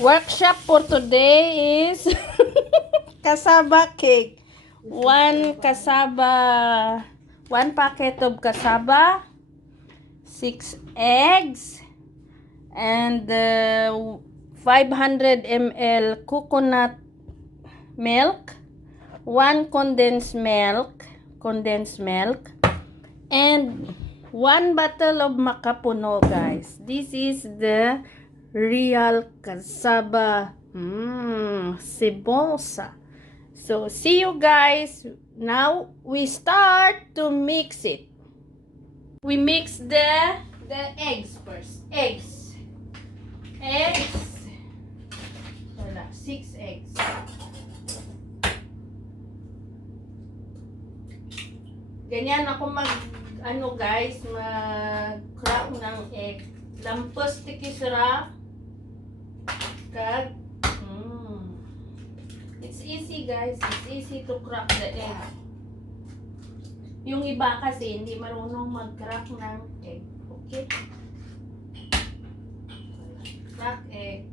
Workshop for today is cassava cake. One packet of cassava, 6 eggs, and 500 ml coconut milk, 1 condensed milk, and 1 bottle of makapuno, guys. This is the real cassava cebosa. So see you guys. Now we start to mix it. We mix the eggs first. Eggs. Wala, 6 eggs. Ganyan ako guys, mag-crack ng egg. Lampas tikisra. It's easy, guys. It's easy to crack the egg. Yung iba kasi hindi marunong mag-crack ng egg. Okay? Crack egg.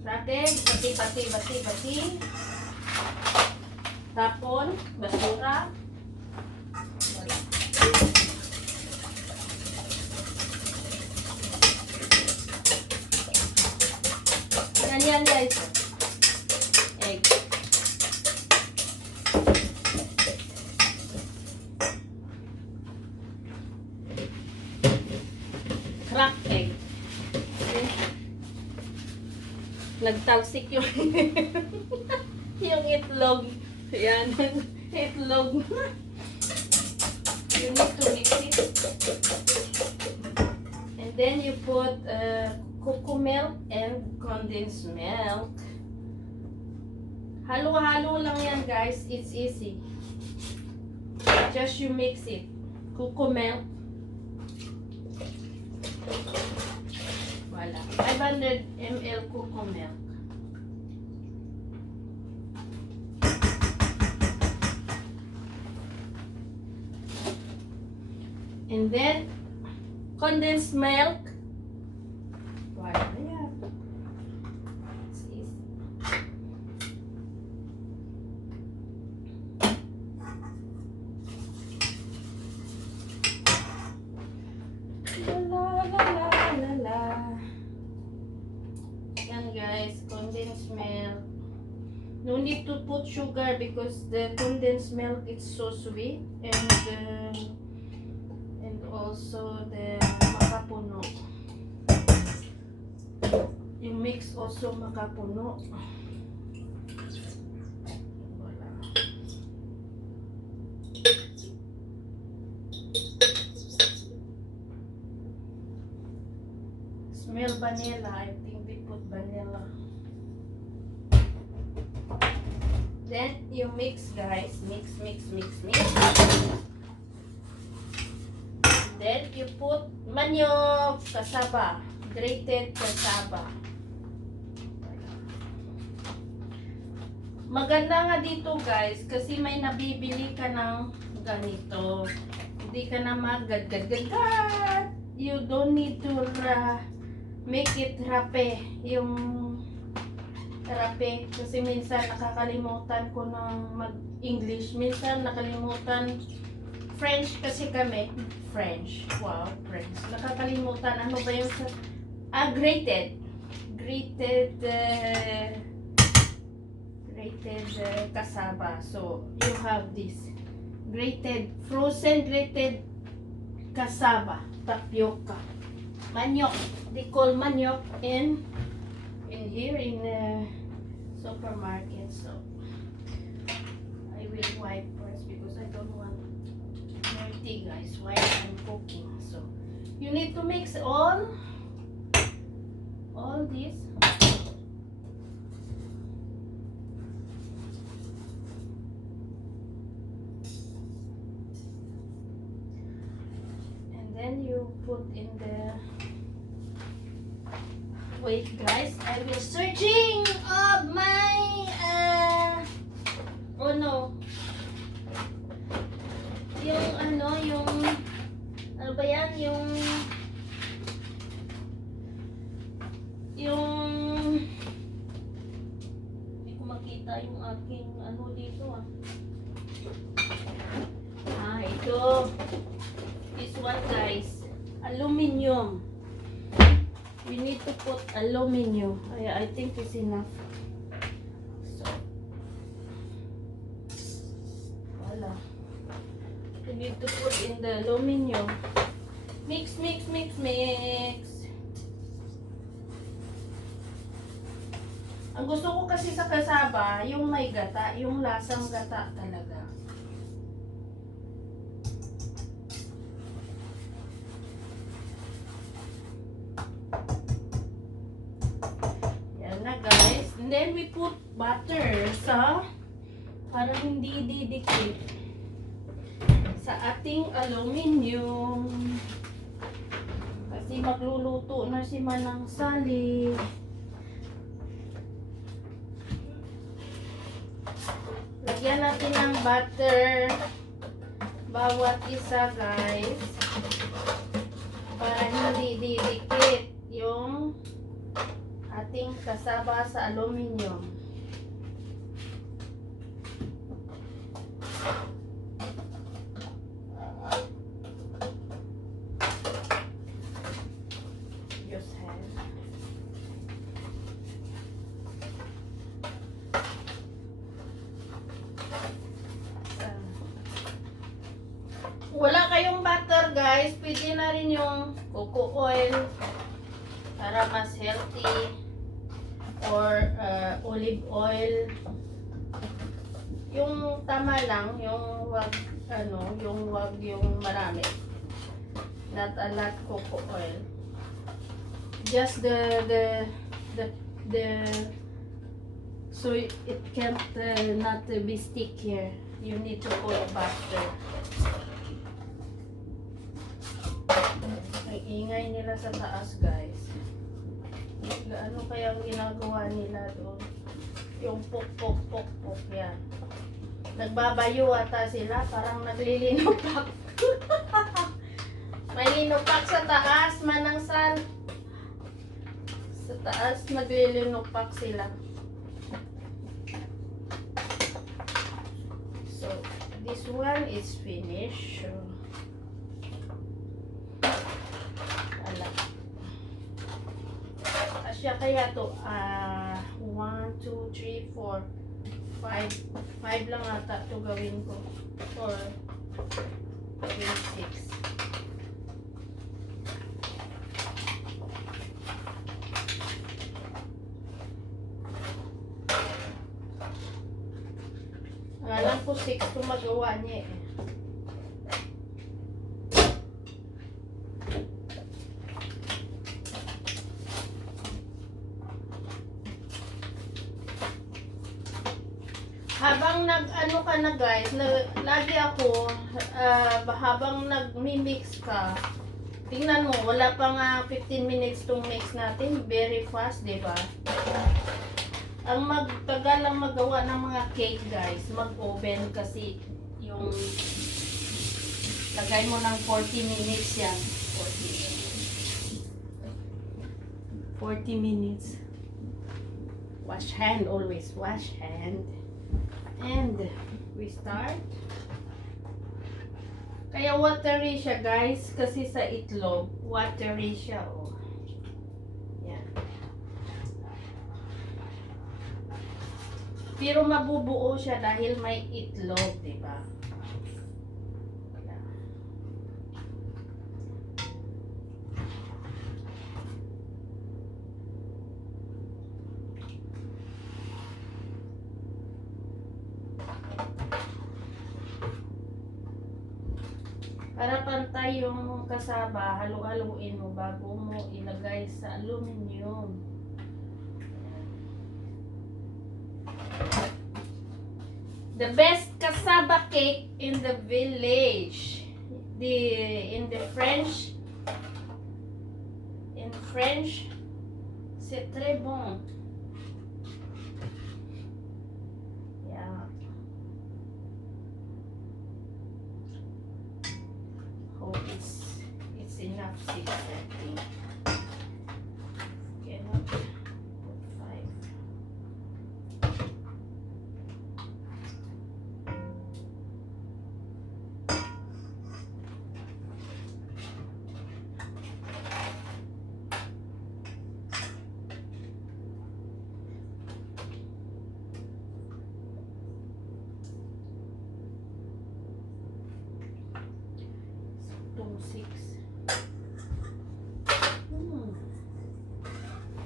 Crack egg. Bati. Tapon. Basura. Wala. Yan guys. Egg. Crack egg. Okay. Nagtalsik yung yung itlog. Yan. Itlog. You need to mix it. And then you put cocoa milk and condensed milk. Halo-halo lang yan, guys. It's easy. Just you mix it. Cocoa milk. Wala. 500 ml cocoa milk. And then condensed milk. Wala na yan. It's easy. La. Yan guys, condensed milk. No need to put sugar because the condensed milk is so sweet, and also the makapuno. You mix also makapuno. Wala. Smell vanilla. I think they put vanilla. Then you mix, guys. Mix. Then you put manok, cassava, grated cassava. Maganda nga dito, guys, kasi may nabibili ka ng ganito. Hindi ka na magagad. You don't need to make it rape. Yung rape, kasi minsan nakakalimutan ko ng mag-English. Minsan nakalimutan French kasi kami. French. Wow, French. Nakakalimutan. Ano ba yung grated cassava. So, you have this. Frozen grated cassava. Tapioca. Manok. They call manok in here in the supermarket. So, I will wipe first because I don't want dirty, guys, while I'm cooking. So you need to mix all this. And then you put in the wait, guys, I will searching of my oh no, yung ano ba yan? hindi ko makita yung aking ano dito ah. Ito. This one guys. Aluminum. We need to put aluminum. I think it's enough. So, wala. We need to put in the aluminum. Mix, mix, mix, mix. Ang gusto ko kasi sa kasaba, yung may gata, yung lasang gata talaga. Yan na guys. And then we put butter para hindi didikit sa ating aluminum. Kasi magluluto na si Manang Sally. Lagyan natin ng butter bawat isa guys para hindi didikit yung ating kasaba sa aluminum. Wala kayong butter guys, pwede na rin yung coco oil para mas healthy, or olive oil. Yung tama lang, yung wag yung marami. Not a lot coco oil. Just the so it can't not be stick here. You need to put butter. Ang ingay nila sa taas guys. Ano kaya ang ginagawa nila doon? Yung pok pok pok pok yan. Nagbabayo ata sila, parang naglilinupak. May linupak sa taas, Manang Sal. Sa taas naglilinupak sila. So, this one is finished. Asya kaya to 1, 2, 3, 4, 5 lang ata to gawin ko, or gawin 6. Alam ko 6 to magawa niya eh. Habang nag-ano ka na guys, lagi ako, habang nag-mix ka, tingnan mo, wala pa nga 15 minutes tong mix natin, very fast, di ba? Ang magtagal lang magawa ng mga cake guys, mag-oven kasi yung lagay mo ng 40 minutes yan. 40 minutes. Wash hand, always wash hand. And we start. Kaya watery siya guys, kasi sa itlog, watery siya oh. Yan. Pero mabubuo siya dahil may itlog, di ba? Para pantay yung kasaba, halu-haluin mo bago mo ilagay sa aluminum. The best kasaba cake in the village. In French, c'est très bon. Yeah. have 6, I think. Cannot put 5. Itong 6.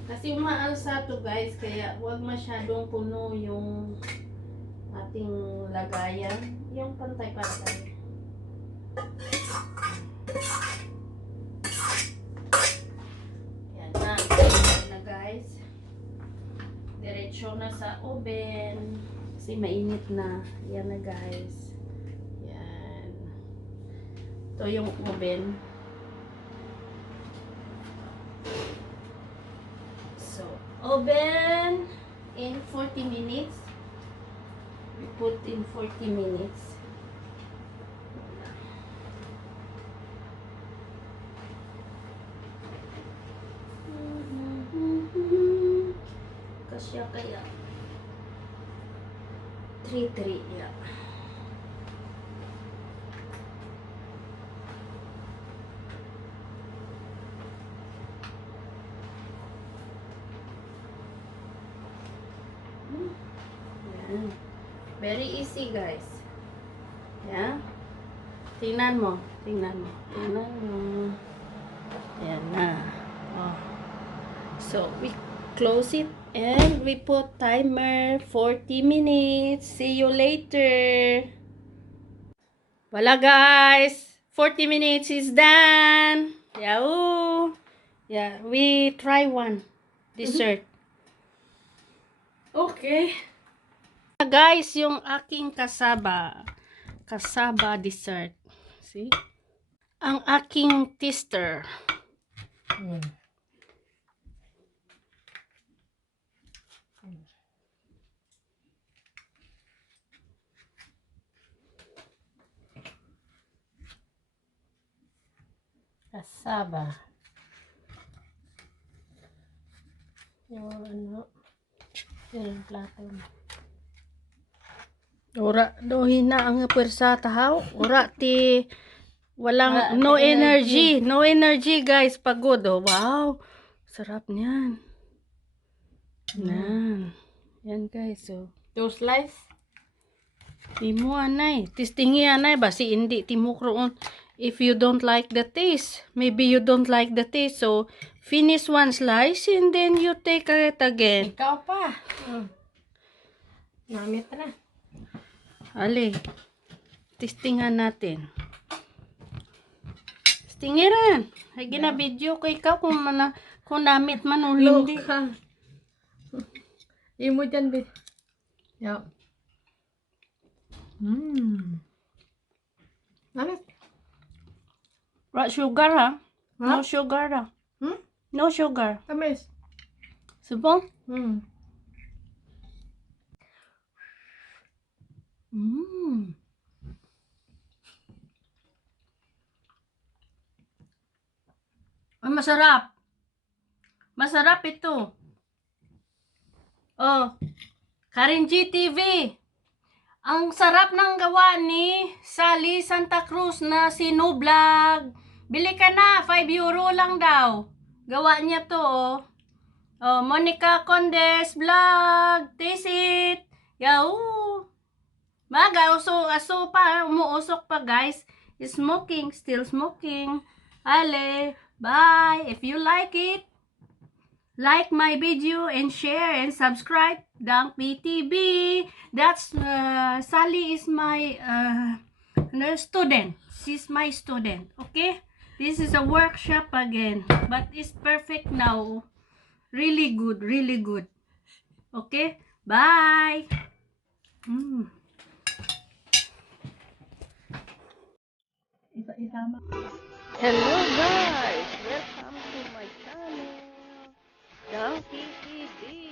Kasi umaalsa to guys, kaya huwag masyadong puno yung ating lagayan. Yung pantay-pantay. Yan na. Yan na guys. Diretso na sa oven. Kasi mainit na. Yan na guys. Yan. Ito yung oven. So, oven in 40 minutes. We put in 40 minutes. Kasya kaya 3-3 ya. Yan. Very easy guys. Ya. Tingnan mo. Tingnan mo. Tingnan mo. Ayan na. Oh. So, we close it and we put timer 40 minutes. See you later. Wala guys. 40 minutes is done. Yahoo! Yeah, we try one dessert. Okay. Guys, yung aking kasaba dessert. See? Ang aking tester. Kasaba. Yung ano, yung plato. Ora dohin na ang pwersa tahaw. Ora ti walang no energy. No energy guys. Pagod oh. Wow. Sarap niyan. Yan. Yan guys oh. 2 slice. Timo anay. Tistingi anay ba si hindi timok roon. If you don't like the taste, maybe you don't like the taste, so finish 1 slice and then you take it again. Ikaw pa. Namit na. Ali, testingan natin. Testingiran. Ay gina-video ko ikaw kung namit man o hindi. Imo dyan, bit. Yup. Namit. Right, sugar ha? No sugar ha? No sugar. Tamis. Subong? Ay, masarap. Masarap ito. Oh, Karen GTV. Ang sarap ng gawa ni Sally Santa Cruz na sinublog. Bili ka na, 5 euro lang daw. Gawa niya to, oh. Oh, Monica Condes Vlog. Taste it. Yahoo! Maga, aso pa, umuusok pa guys. Smoking, still smoking. Ale, bye. If you like it, like my video and share and subscribe. Dang PTV. That's Sally is my student. She's my student. Okay? This is a workshop again, but it's perfect now. Really good, really good. Okay? Bye. Hello guys, welcome to my channel. Dang PTV.